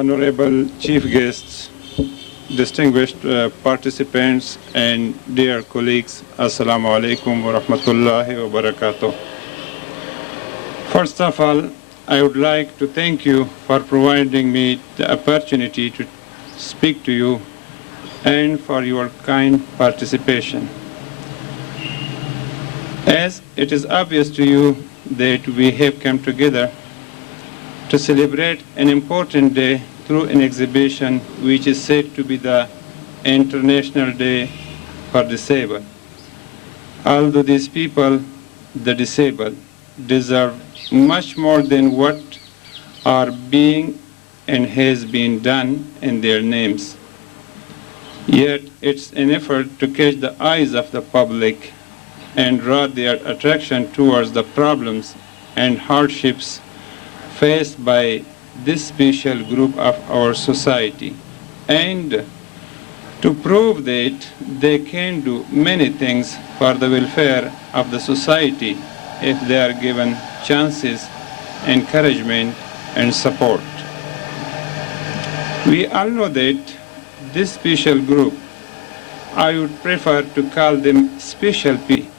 honorable chief guests, distinguished participants, and dear colleagues, Assalamu alaikum wa rahmatullahi wa barakatuh. First of all, I would like to thank you for providing me the opportunity to speak to you and for your kind participation. As it is obvious to you that we have come together to celebrate an important day through an exhibition which is said to be the International Day for Disabled. Although these people, the disabled, deserve much more than what are being and has been done in their names. Yet it's an effort to catch the eyes of the public and draw their attraction towards the problems and hardships faced by this special group of our society, and to prove that they can do many things for the welfare of the society if they are given chances, encouragement, and support. We all know that this special group, I would prefer to call them special people.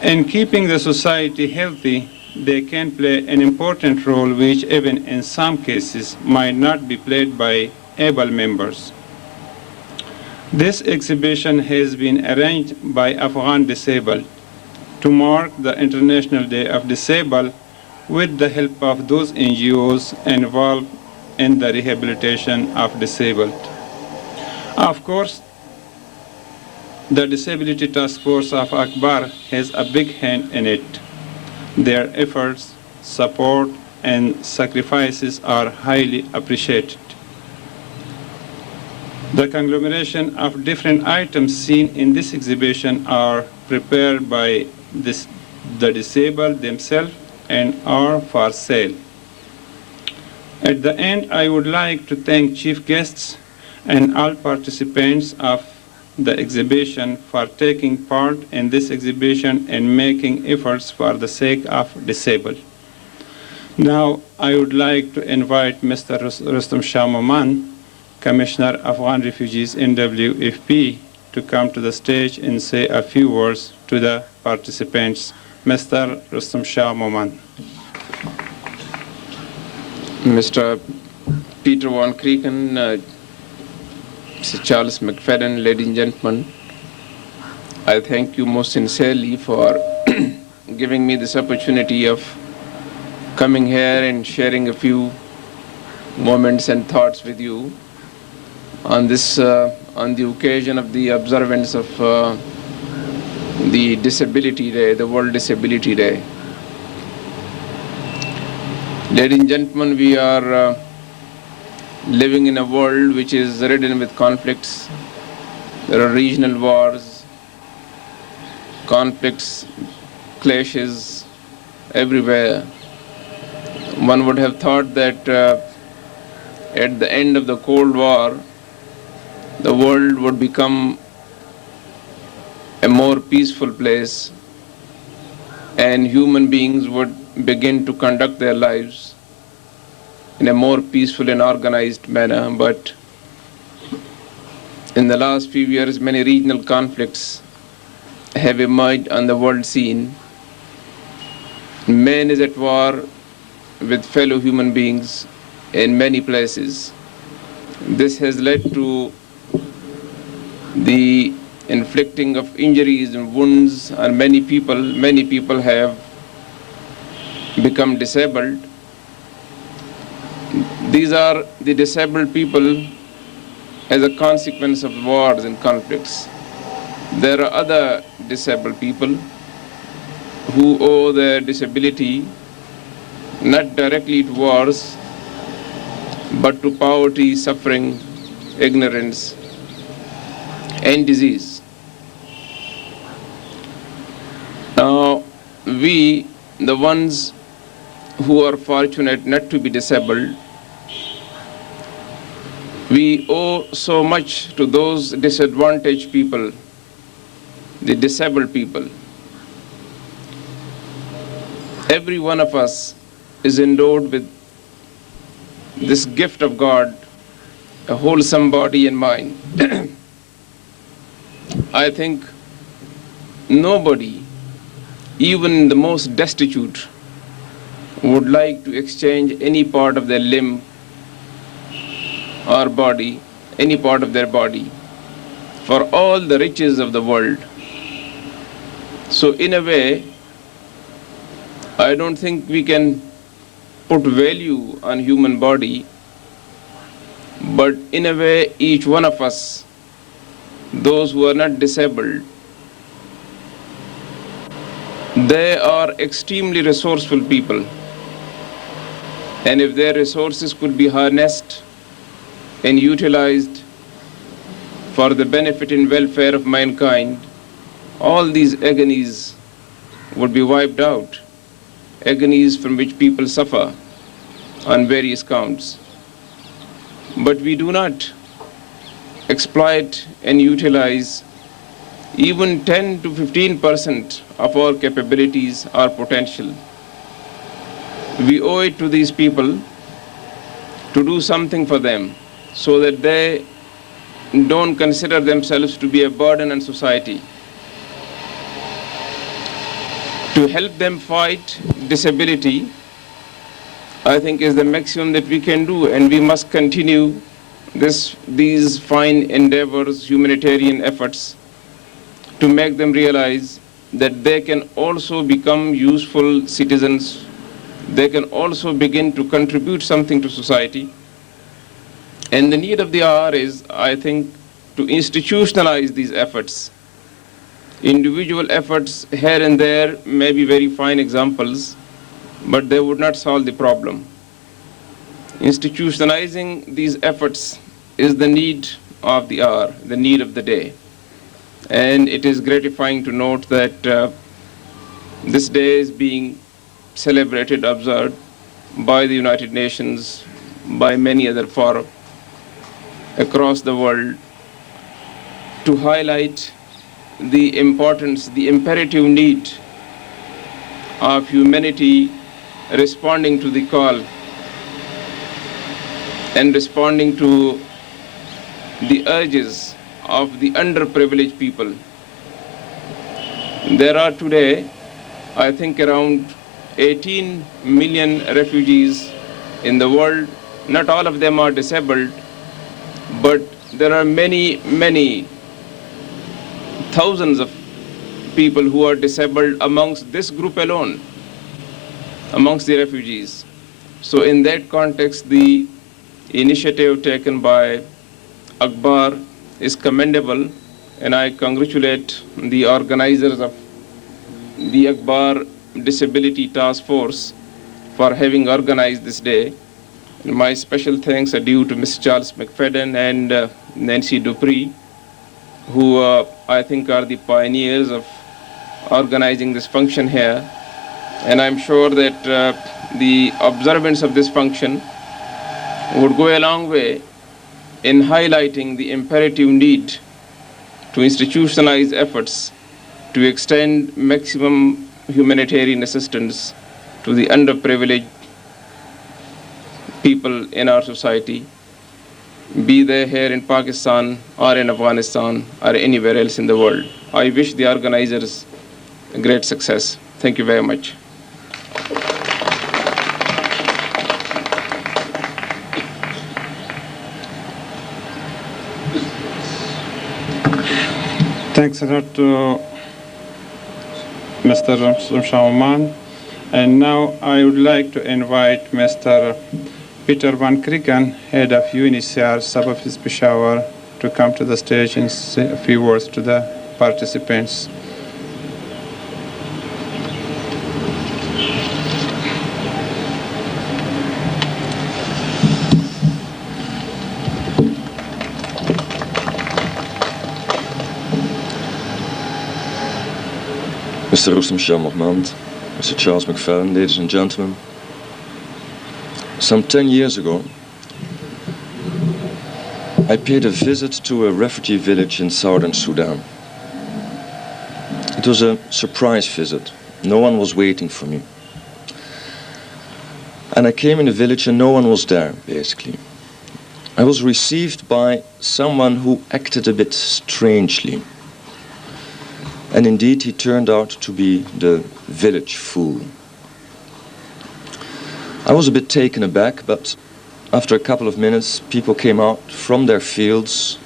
In keeping the society healthy, they can play an important role which even in some cases might not be played by able members. This exhibition has been arranged by Afghan Disabled to mark the International Day of Disabled with the help of those NGOs involved in the rehabilitation of disabled. Of course, the Disability Taskforce of Akbar has a big hand in it. Their efforts, support, and sacrifices are highly appreciated. The conglomeration of different items seen in this exhibition are prepared by the disabled themselves and are for sale. At the end, I would like to thank chief guests and all participants of the exhibition for taking part in this exhibition and making efforts for the sake of disabled. Now, I would like to invite Mr. Rustam Shah Moman, Commissioner of Afghan Refugees NWFP, to come to the stage and say a few words to the participants. Mr. Rustam Shah Moman. Mr. Peter Van Krieken, Mr. Charles McFadden, ladies and gentlemen, I thank you most sincerely for giving me this opportunity of coming here and sharing a few moments and thoughts with you on this, on the occasion of the observance of the Disability Day, the World Disability Day. Ladies and gentlemen, we are living in a world which is ridden with conflicts. There are regional wars, conflicts, clashes everywhere. One would have thought that at the end of the Cold War, the world would become a more peaceful place and human beings would begin to conduct their lives in a more peaceful and organized manner. But in the last few years, many regional conflicts have emerged on the world scene. Man is at war with fellow human beings in many places. This has led to the inflicting of injuries and wounds on many people. Many people have become disabled. These are the disabled people as a consequence of wars and conflicts. There are other disabled people who owe their disability not directly to wars, but to poverty, suffering, ignorance, and disease. Now, we, the ones who are fortunate not to be disabled, we owe so much to those disadvantaged people, the disabled people. Every one of us is endowed with this gift of God, a wholesome body and mind. I think nobody, even the most destitute, would like to exchange any part of their limb or body, any part of their body, for all the riches of the world. So in a way, I don't think we can put value on human body, but in a way, each one of us, those who are not disabled, they are extremely resourceful people. And if their resources could be harnessed and utilized for the benefit and welfare of mankind, all these agonies would be wiped out, agonies from which people suffer on various counts. But we do not exploit and utilize even 10 to 15% of our capabilities or potential. We owe it to these people to do something for them so that they don't consider themselves to be a burden on society. To help them fight disability, I think, is the maximum that we can do, and we must continue these fine endeavors, humanitarian efforts, to make them realize that they can also become useful citizens. They can also begin to contribute something to society. And the need of the hour is, I think, to institutionalize these efforts. Individual efforts here and there may be very fine examples, but they would not solve the problem. Institutionalizing these efforts is the need of the hour, the need of the day. And it is gratifying to note that this day is being celebrated, observed by the United Nations, by many other fora across the world, to highlight the importance, the imperative need of humanity responding to the call and responding to the urges of the underprivileged people. There are today, I think, around 18 million refugees in the world. Not all of them are disabled, but there are many thousands of people who are disabled amongst this group alone, amongst the refugees. So in that context, the initiative taken by Akbar is commendable, and I congratulate the organizers of the Akbar Disability Task Force for having organized this day. And my special thanks are due to Mr. Charles McFadden and Nancy Dupree, who I think are the pioneers of organizing this function here. And I'm sure that the observance of this function would go a long way in highlighting the imperative need to institutionalize efforts to extend maximum humanitarian assistance to the underprivileged people in our society, be they here in Pakistan or in Afghanistan or anywhere else in the world. I wish the organizers great success. Thank you very much. Thanks a lot to Mr. Shauman. And now I would like to invite Mr. Peter Van Krieken, head of UNHCR Sub-Office Peshawar, to come to the stage and say a few words to the participants. Mr. Rustam Shah Mahmoud, Mr. Charles McFadden, ladies and gentlemen. Some 10 years ago, I paid a visit to a refugee village in southern Sudan. It was a surprise visit. No one was waiting for me. And I came in the village and no one was there, basically. I was received by someone who acted a bit strangely. And indeed, he turned out to be the village fool. I was a bit taken aback, but after a couple of minutes, people came out from their fields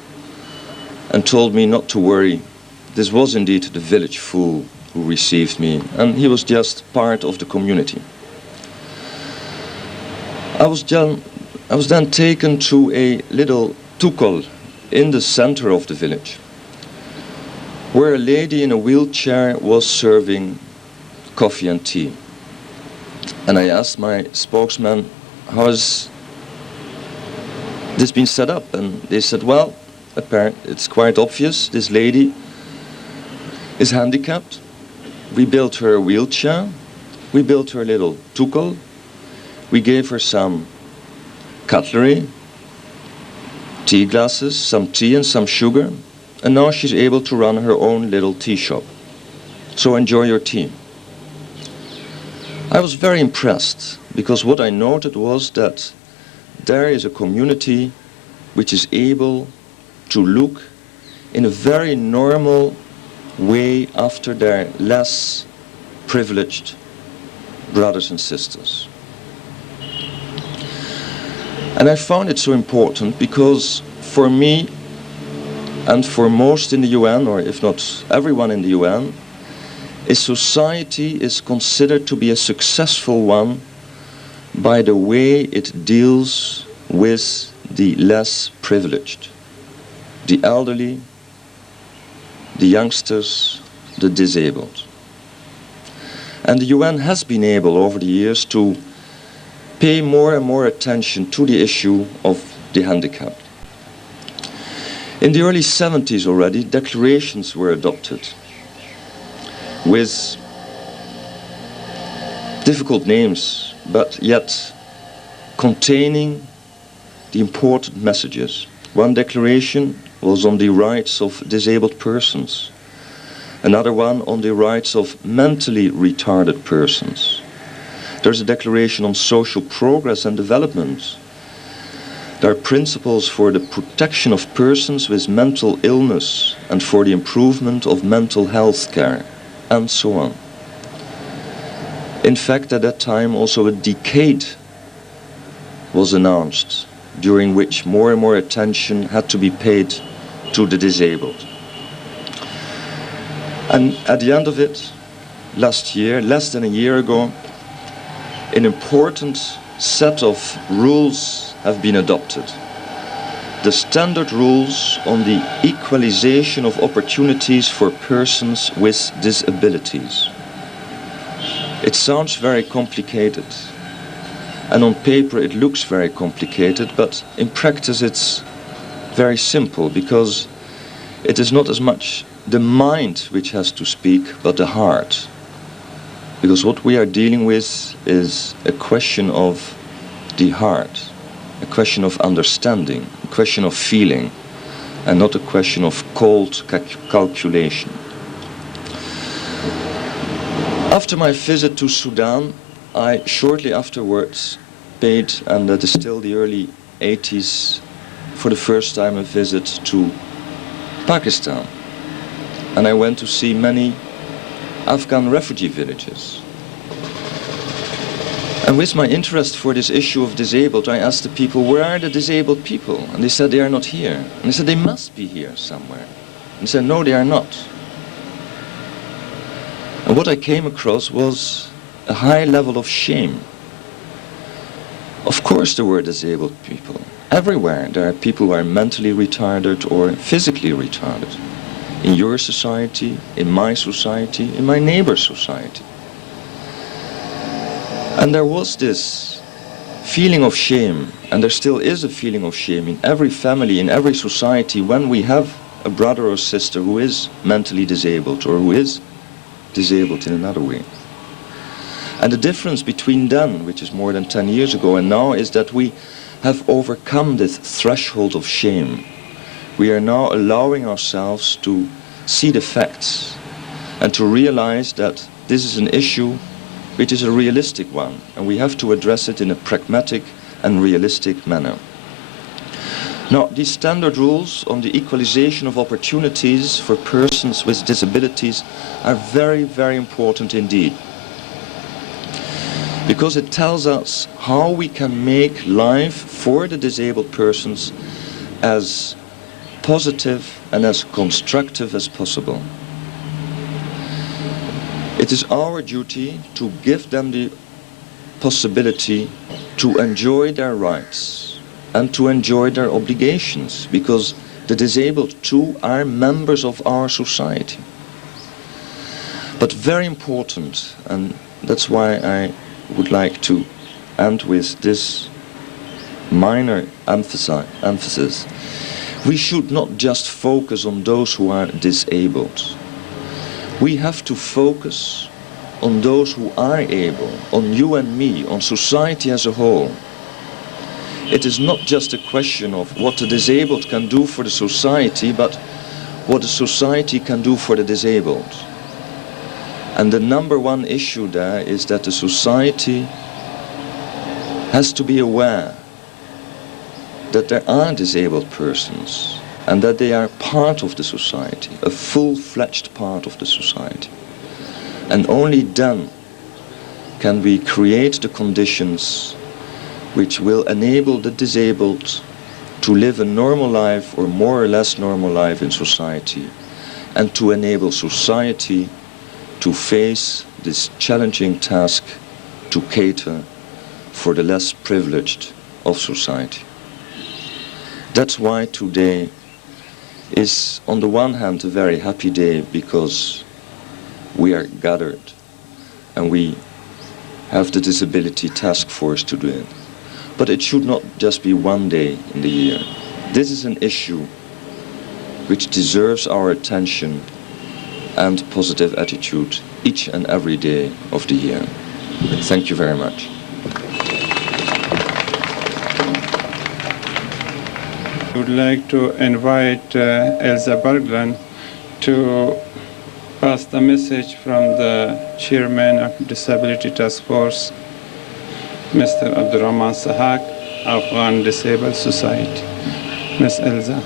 and told me not to worry. This was indeed the village fool who received me, and he was just part of the community. I was then taken to a little tukol in the center of the village, where a lady in a wheelchair was serving coffee and tea. And I asked my spokesman, how has this been set up? And they said, well, apparently it's quite obvious. This lady is handicapped. We built her a wheelchair. We built her a little tukol. We gave her some cutlery, tea glasses, some tea and some sugar. And now she's able to run her own little tea shop. So enjoy your tea. I was very impressed, because what I noted was that there is a community which is able to look in a very normal way after their less privileged brothers and sisters. And I found it so important because for me and for most in the UN, or if not everyone in the UN, a society is considered to be a successful one by the way it deals with the less privileged, the elderly, the youngsters, the disabled. And the UN has been able over the years to pay more and more attention to the issue of the handicapped. In the early 70s already, declarations were adopted with difficult names, but yet containing the important messages. One declaration was on the rights of disabled persons, another one on the rights of mentally retarded persons. There's a declaration on social progress and development. There are principles for the protection of persons with mental illness and for the improvement of mental health care, and so on. In fact, at that time also a decade was announced, during which more and more attention had to be paid to the disabled. And at the end of it, last year, less than a year ago, an important set of rules have been adopted. The standard rules on the equalization of opportunities for persons with disabilities. It sounds very complicated, and on paper it looks very complicated, but in practice it's very simple, because it is not as much the mind which has to speak, but the heart. Because what we are dealing with is a question of the heart, a question of understanding, a question of feeling, and not a question of cold calculation. After my visit to Sudan, I shortly afterwards paid, and that is still the early 80s, for the first time a visit to Pakistan. And I went to see many Afghan refugee villages. And with my interest for this issue of disabled, I asked the people, where are the disabled people? And they said they are not here. And I said, they must be here somewhere. And they said, no, they are not. And what I came across was a high level of shame. Of course there were disabled people. Everywhere there are people who are mentally retarded or physically retarded. In your society, in my society, in my neighbor's society. And there was this feeling of shame, and there still is a feeling of shame in every family, in every society, when we have a brother or sister who is mentally disabled or who is disabled in another way. And the difference between then, which is more than 10 years ago, and now is that we have overcome this threshold of shame. We are now allowing ourselves to see the facts and to realize that this is an issue which is a realistic one, and we have to address it in a pragmatic and realistic manner. Now, these standard rules on the equalization of opportunities for persons with disabilities are very, very important indeed, because it tells us how we can make life for the disabled persons as positive and as constructive as possible. It is our duty to give them the possibility to enjoy their rights and to enjoy their obligations, because the disabled too are members of our society. But very important, and that's why I would like to end with this minor emphasis, we should not just focus on those who are disabled. We have to focus on those who are able, on you and me, on society as a whole. It is not just a question of what the disabled can do for the society, but what the society can do for the disabled. And the number one issue there is that the society has to be aware that there are disabled persons and that they are part of the society, a full-fledged part of the society. And only then can we create the conditions which will enable the disabled to live a normal life or more or less normal life in society, and to enable society to face this challenging task to cater for the less privileged of society. That's why today is on the one hand a very happy day, because we are gathered and we have the Disability Taskforce to do it. But it should not just be one day in the year. This is an issue which deserves our attention and positive attitude each and every day of the year. Thank you very much. I would like to invite Elsa Berglund to pass the message from the chairman of Disability Task Force, Mr. Abdurrahman Sahak, Afghan Disabled Society. Ms. Elsa.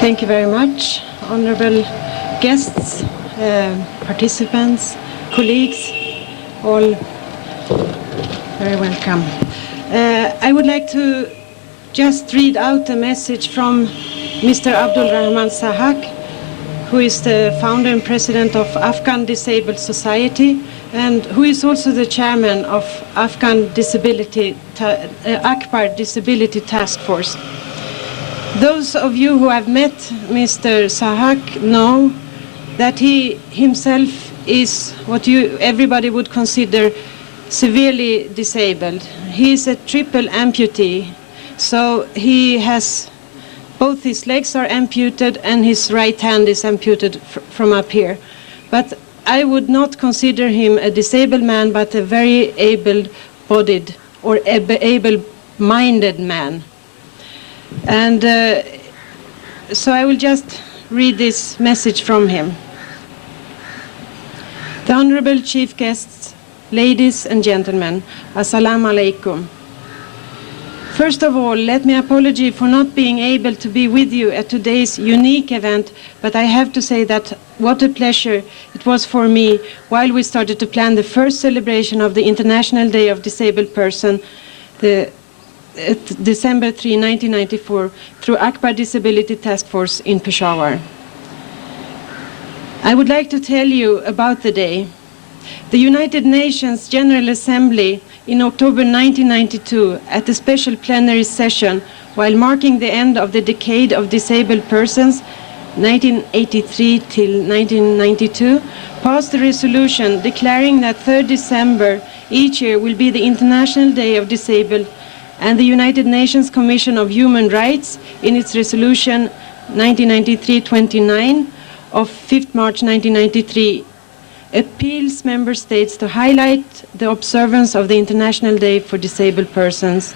Thank you very much, honorable guests, participants, colleagues, all very welcome. I would like to just read out a message from Mr. Abdurrahman Sahak, who is the founder and president of Afghan Disabled Society, and who is also the chairman of Afghan Akbar Disability Task Force. Those of you who have met Mr. Sahak know that he himself is what everybody would consider severely disabled. He is a triple amputee, so he has both his legs are amputated and his right hand is amputated from up here. But I would not consider him a disabled man, but a very able-bodied or able-minded man. And so I will just read this message from him. The honorable chief guests, ladies and gentlemen, Assalamu alaikum. First of all, let me apologize for not being able to be with you at today's unique event, but I have to say that what a pleasure it was for me while we started to plan the first celebration of the International Day of Disabled Person, December 3, 1994, through Akbar Disability Task Force in Peshawar. I would like to tell you about the day. The United Nations General Assembly in October 1992, at a special plenary session, while marking the end of the decade of disabled persons, 1983 till 1992, passed a resolution declaring that 3rd December each year will be the International Day of Disabled, and the United Nations Commission of Human Rights, in its resolution 1993-29 of 5th March 1993, appeals member states to highlight the observance of the International Day for Disabled Persons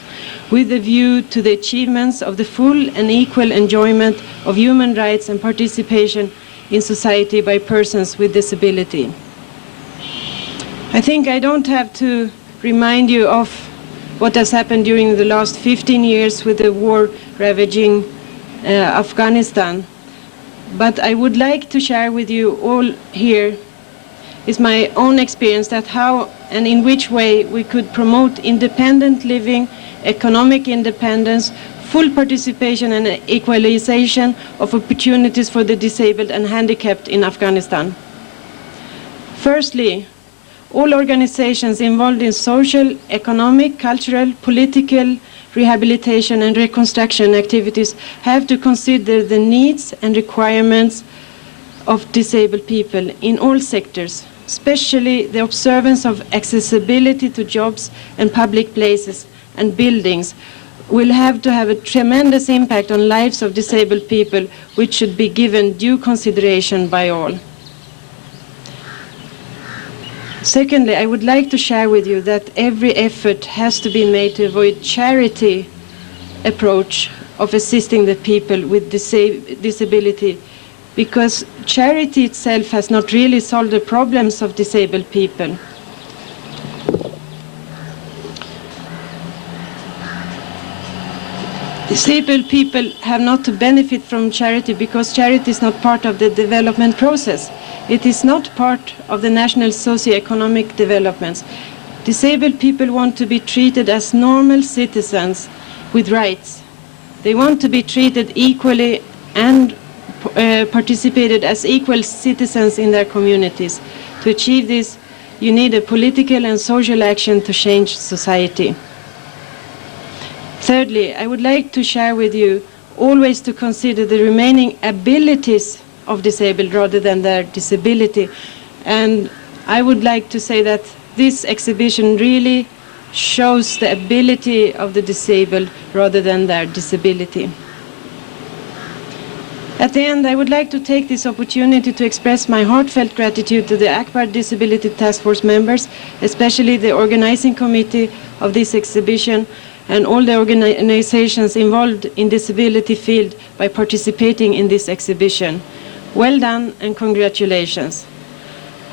with a view to the achievements of the full and equal enjoyment of human rights and participation in society by persons with disability. I think I don't have to remind you of what has happened during the last 15 years with the war ravaging Afghanistan. But I would like to share with you all here is my own experience that how and in which way we could promote independent living, economic independence, full participation and equalization of opportunities for the disabled and handicapped in Afghanistan. Firstly, all organizations involved in social, economic, cultural, political, rehabilitation and reconstruction activities have to consider the needs and requirements of disabled people in all sectors, especially the observance of accessibility to jobs and public places and buildings will have to have a tremendous impact on lives of disabled people, which should be given due consideration by all. Secondly, I would like to share with you that every effort has to be made to avoid charity approach of assisting the people with disability, because charity itself has not really solved the problems of disabled people. Disabled people have not to benefit from charity because charity is not part of the development process. It is not part of the national socio-economic developments. Disabled people want to be treated as normal citizens with rights. They want to be treated equally and participated as equal citizens in their communities. To achieve this, you need a political and social action to change society. Thirdly, I would like to share with you always to consider the remaining abilities of disabled rather than their disability. And I would like to say that this exhibition really shows the ability of the disabled rather than their disability. At the end, I would like to take this opportunity to express my heartfelt gratitude to the Akbar Disability Taskforce members, especially the organizing committee of this exhibition, and all the organizations involved in disability field by participating in this exhibition. Well done and congratulations.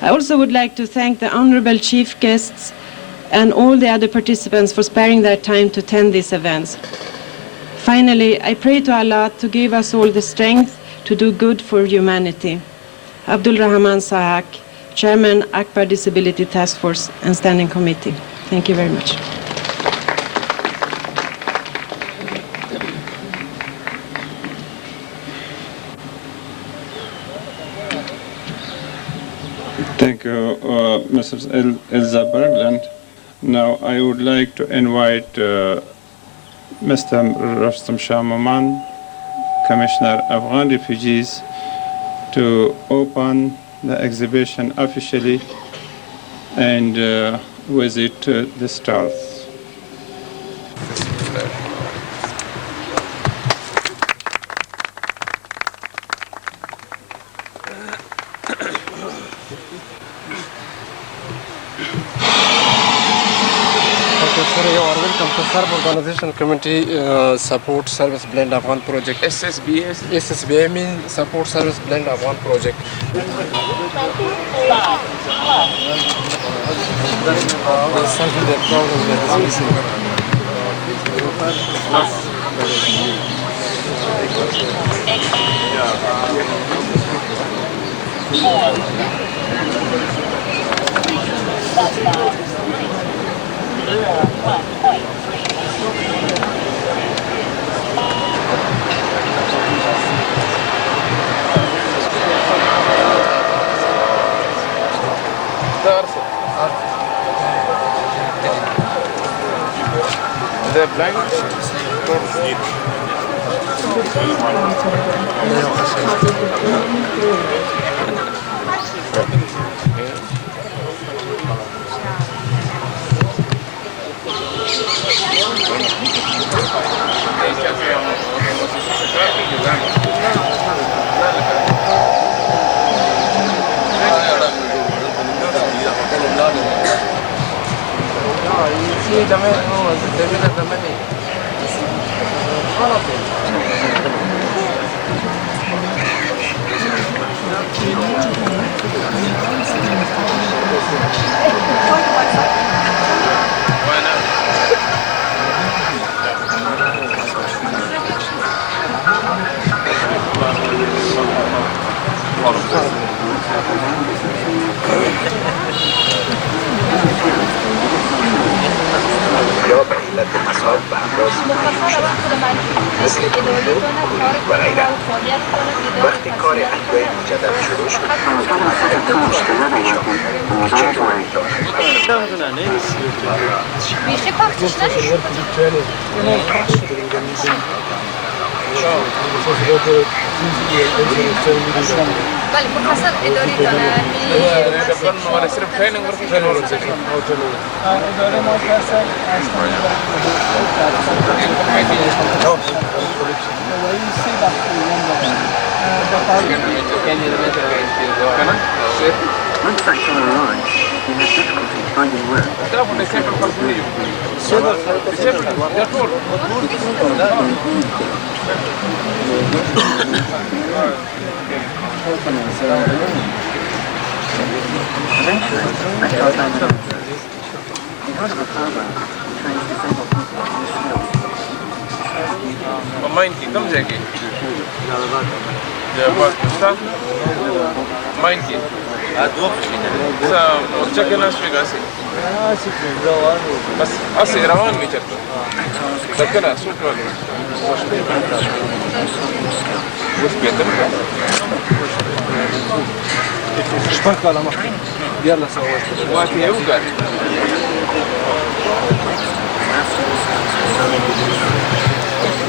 I also would like to thank the honorable chief guests and all the other participants for sparing their time to attend these events. Finally, I pray to Allah to give us all the strength to do good for humanity. Abdul Rahman Sahak, Chairman, Akbar Disability Task Force and Standing Committee. Thank you very much. Thank you, Mrs. Elza Bergland. Now I would like to invite Mr. Rustam Shah Maman, Commissioner of Afghan Refugees, to open the exhibition officially and visit the stalls. Organization Committee Support Service Blend Afghan Project. SSBA means Support Service Blend Afghan Project. The blank وقتی کار ادعای مجدد شروع شد بیخی پاکتش نشد ولی بخصد اداری دانه اداره ما کسر Once that car arrives, you have difficulty finding work. Eventually, a car finds out. Because of the program, trains disabled people in this field. Mine की कम जाएगी Pakistan mine की check नाश पे कैसे बस ऐसे रवान में चलता लड़का सूट वाले कुछ बेहतर اشترك على مخي يلا سويت वाकी है उगार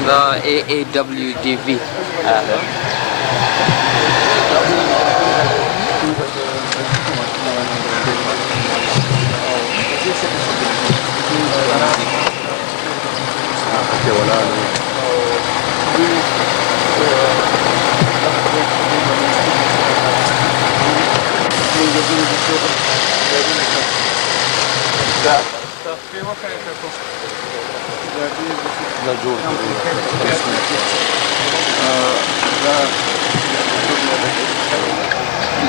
The AAWDV.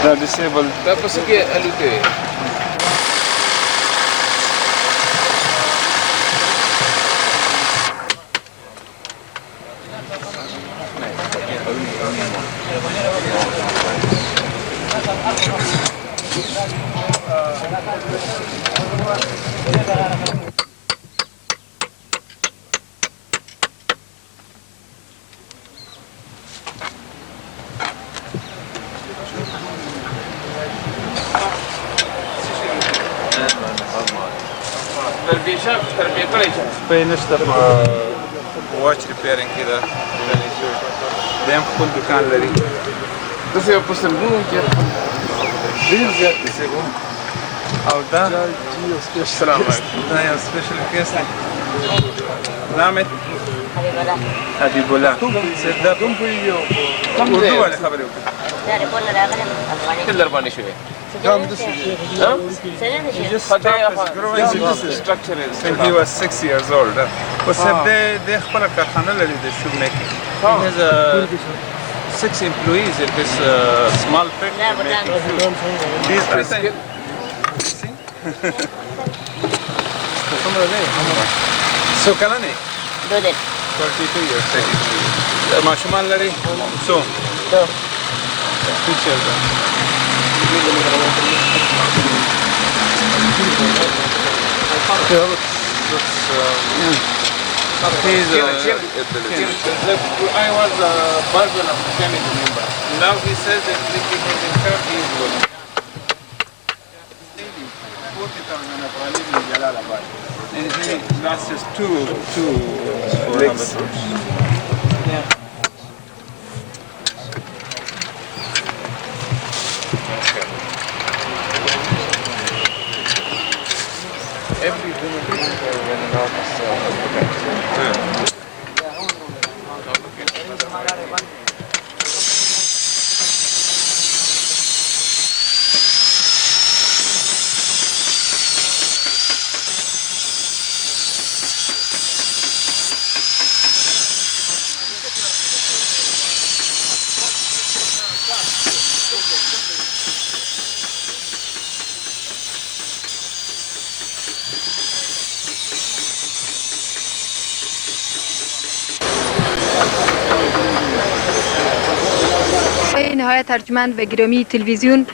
The disabled. Tapos sige alute. تربیه کړی چې په نشته په واچ ریپیرینګ کې دا دیم خپل دکان لري داسې یو په سلګونو کې ډېر زیات ډسیبل او دا السلام علیکم دا یو سپیشل کیس دی نامت حبیب الله سید دا کوم پوهېږي اردو باندې خبرې وکړي کلر باندې شوی He just stopped his growing structure when he was 6 years old. But they خپل کارخانه لري د shoe making. He has 6 employees in this small factory making shoes. These people. So کلنه 32 years. ماشومان لري so two children. I was a barber of the family member. Now he says that he is in 30 years old. 40,000 Afghani in Jalalabad. And he lost his two legs. Yeah. Every woman in an office نهایت ارجمند و گرامی تلویزیون،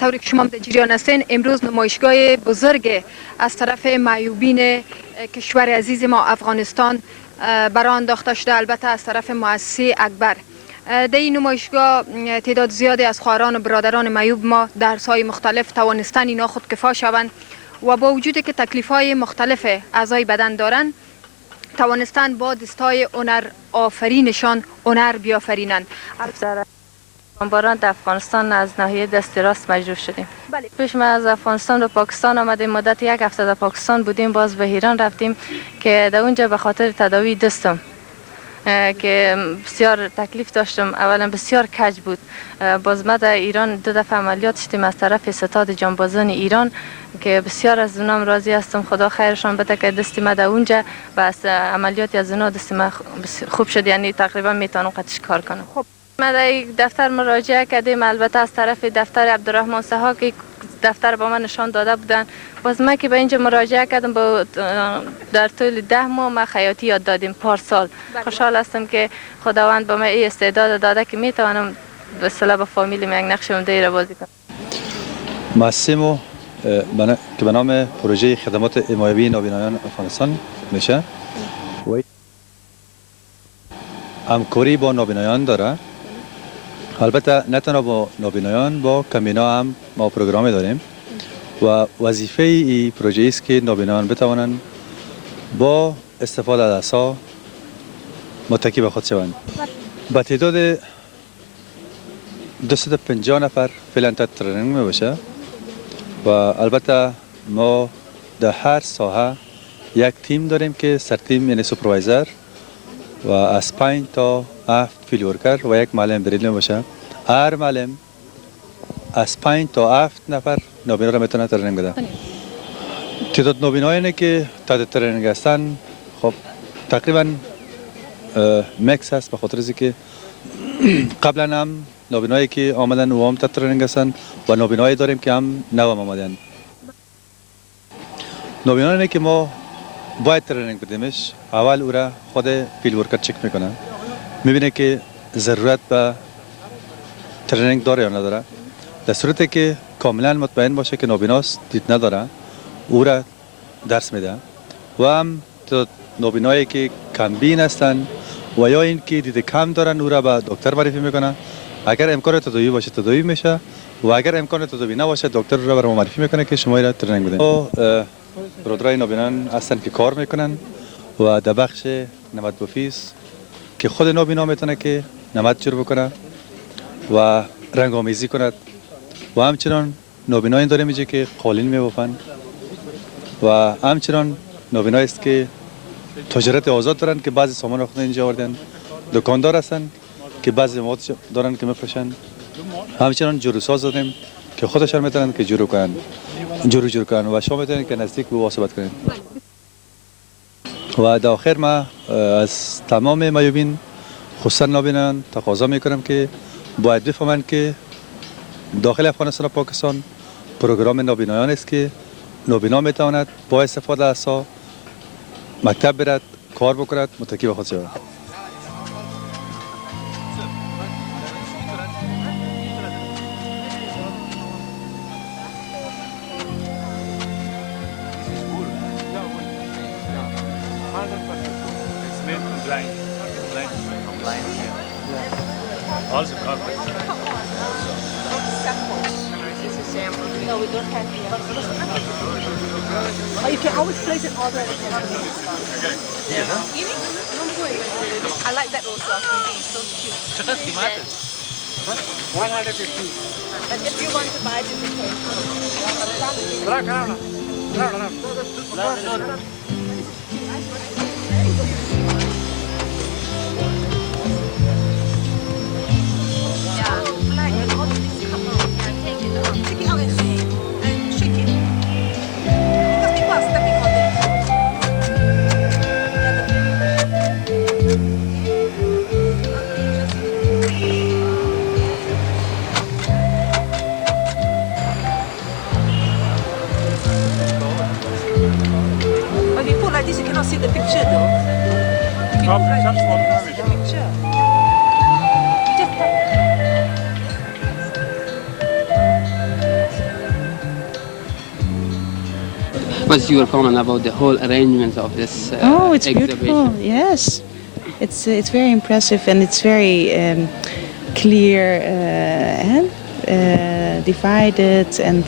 طوری که شما در جریان هستین، امروز نمایشگاه بزرگ از طرف معیوبین کشور عزیز ما افغانستان برای انداخته شده، البته از طرف مؤسسه اکبر. در این نمایشگاه تعداد زیادی از خواهران و برادران معیوب ما درس‌های مختلف توانستن اینا خودکفا شوند و با وجودی که تکلیف‌های مختلف اعضای بدن دارند توانستن با دستای هنر آفرینشان هنر بیافرینند. باران در افغانستان از ناحیه دست راست مجروح شدیم. پیش ما از افغانستان به پاکستان آمدیم، مدت 1 هفته در پاکستان بودیم، باز به ایران رفتیم که در اونجا به خاطر تداوی دستم که بسیار تکلیف داشتم، اولا بسیار کج بود. باز ما در ایران 2 دفعه عملیات شدیم از طرف ستاد جانبازان ایران که بسیار از اونام راضی هستم، خدا خیرشان بده که دستی ما در اونجا و از عملیات از اونا دستی ما خوب شد، یعنی تقریبا میتونم قدش کار کنم. ما در یک دفتر مراجعه کردیم، البته از طرف دفتر عبدالرحمن سحاق که دفتر با من نشان داده بودن. باز ما که به اینجا مراجعه کردم با در طول 10 ماه ما خیاطی یاد دادیم پارسال. خوشحال هستم که خداوند به من این استعداد داده که میتوانم به اصطلاح با فامیلم یک نقش عمده را بازی کنم. مؤسسه‌مو که به نام پروژه خدمات حمایوی نابینایان افغانستان میشه و همکاری با نابینایان داره. البته نه تنها با نابینایان، با کمینا هم ما پروگرامی داریم و وظیفه این پروژه است که نابینایان بتوانند با استفاده از عصا متکی به خود شوند. با تعداد 250 نفر فعلا ترینینگ می باشه و البته ما در هر ساحه یک تیم داریم که سر تیم یعنی سوپروایزر و از 5 تا 7 فیلد ورکر و یک معلم بریدلم باشه. هر معلم از 5 تا 7 نفر نابینا را میتونه ترینینگ بده. تعداد نابینایانی که تحت ترینینگ هستن خب تقریبا مکس هست، به خاطر از که قبلا هم نابینایی که آمدن و هم تحت ترینینگ هستن و نابینایی داریم که هم نو هم آمدن. نابینایی که ما باید ترینینگ بدیمش، اول او را خود فیلد ورکر چک میکنه، میبینه که ضرورت به ترینینگ داره یا نداره. در صورتی که کاملا مطمئن باشه که نابیناست، دید نداره، او را درس میده. و هم نابینایی که کمبین هستن و یا این که دید کم دارن، او را به دکتر معرفی میکنه. اگر امکان تداوی باشه تداوی میشه و اگر امکان تداوی نباشه دکتر را برای ما معرفی میکنه که شما را ترینینگ بده. برادرای نابینان هستن که کار میکنن و در بخش نمد بافیز که خود نابینا میتونه که نمد جور بکنه و رنگ آمیزی کند و همچنان نابینایی داریم اینجا که قالین میبافن و همچنان نابینایی است که تجارت آزاد دارن که بعضی سامان خود اینجا آوردن، دکاندار هستن که بعضی مواد دارن که میفروشن. همچنان جوروساز داریم که خودشان میتونن که جورو کنن و شما میتونین که نزدیک به مواظبت کنین. و در آخر ما از تمام معیوبین خصوصا نابینان تقاضا میکنم که باید بفهمند که داخل افغانستان و پاکستان پروگرام نابینایان است که نابینا میتواند با استفاده از عصا مکتب برد، کار بکند، متکی به خود شود. Also carpet. No, we don't have here. But you can always place it all the way. I like that also. It's so cute. 150. And if you want to buy it, you can pay. When you put like this, you cannot see the picture though. If you put like this, you cannot see the picture. You just What's your comment about the whole arrangement of this it's exhibition? beautiful. Yes, it's very impressive and it's very clear and divided, and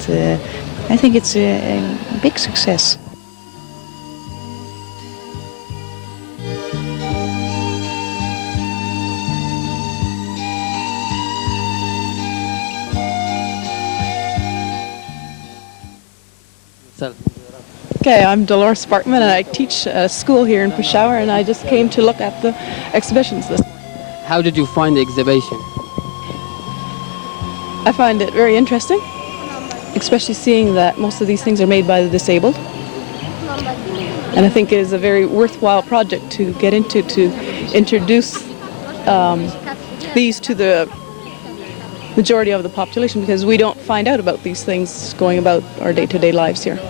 I think it's a big success. Okay, I'm Dolores Sparkman and I teach a school here in Peshawar, and I just came to look at the exhibitions this morning. How did you find the exhibition? I find it very interesting, especially seeing that most of these things are made by the disabled. And I think it is a very worthwhile project to get into, to introduce these to the majority of the population, because we don't find out about these things going about our day-to-day lives here.